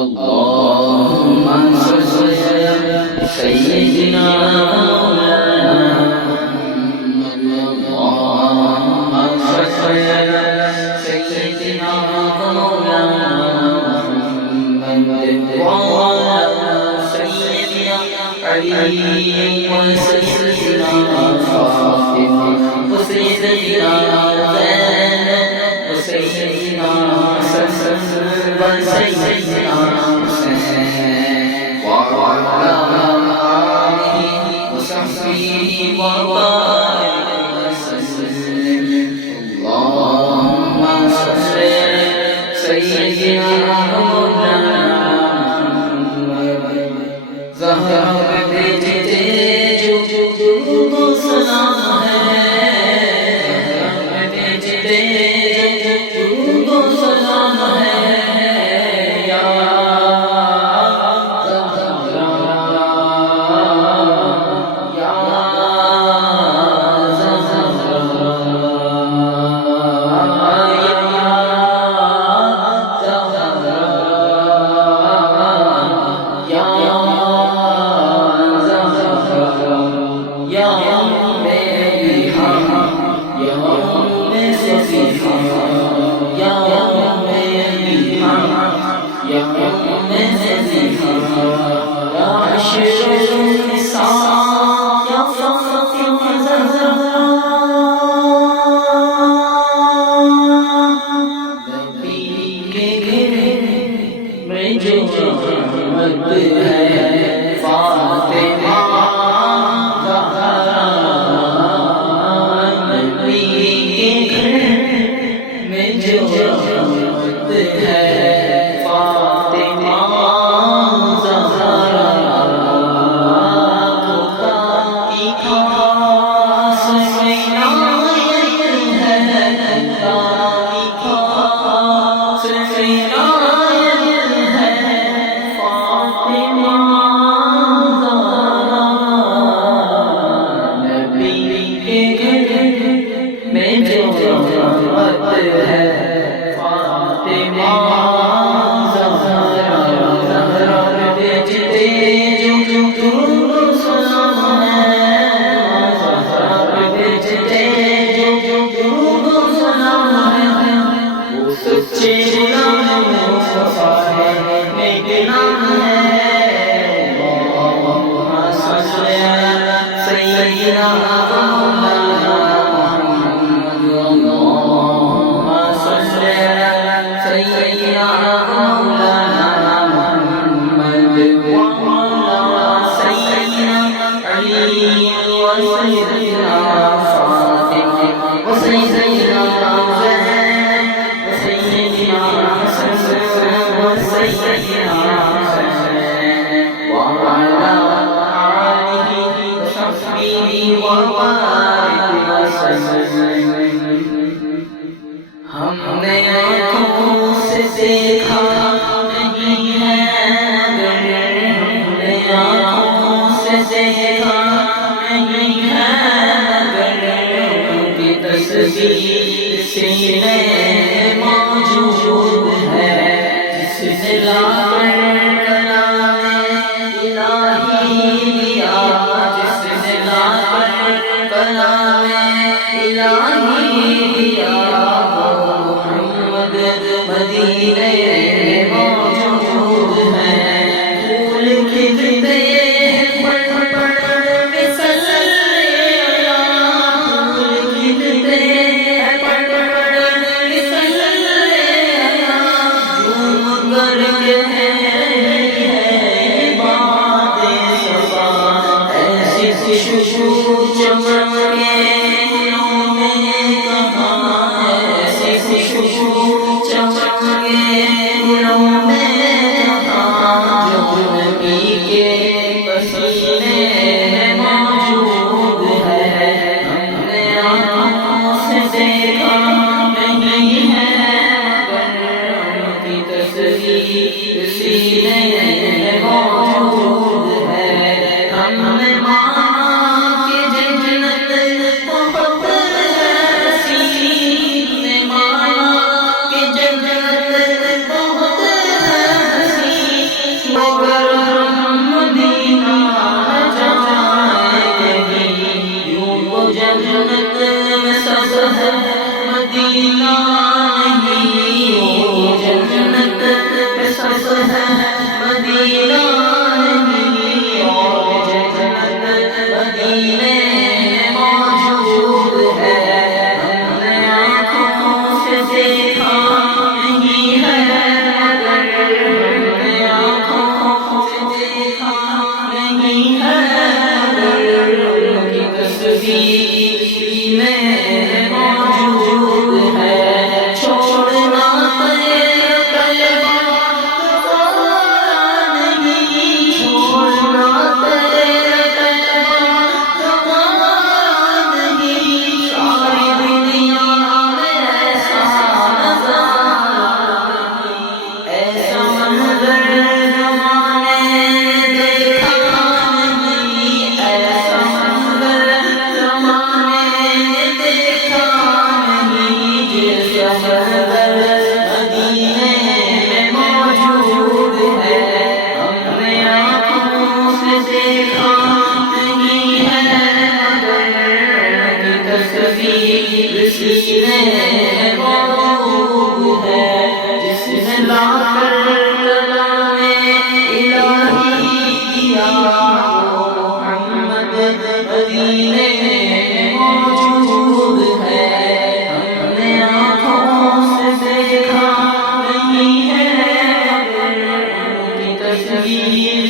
اللهم صل على سيدنا علي وسيدنا فاطمة وسيدنا زينب وسيدنا حسن وسيدنا حسين وعلى آله وصحبه وبارك وسلم. اللهم صل على سيدنا مولانا زهرا ہے مدینہ نہیں اور جنت مدینے میں موجود ہے ہم نے آنکھوں سے دیکھا نہیں ہے مگر ہم نے آنکھوں سے دیکھا نہیں ہے مگر ان کی تصویر میں موجود ہے چھوڑنا سینے موجود ہے جس نے لا کر کلام الہی کیا وہ محمد مدینے میں موجود ہے ہم نے آنکھوں سے دیکھا نہیں ہے مگر ان کی تصویر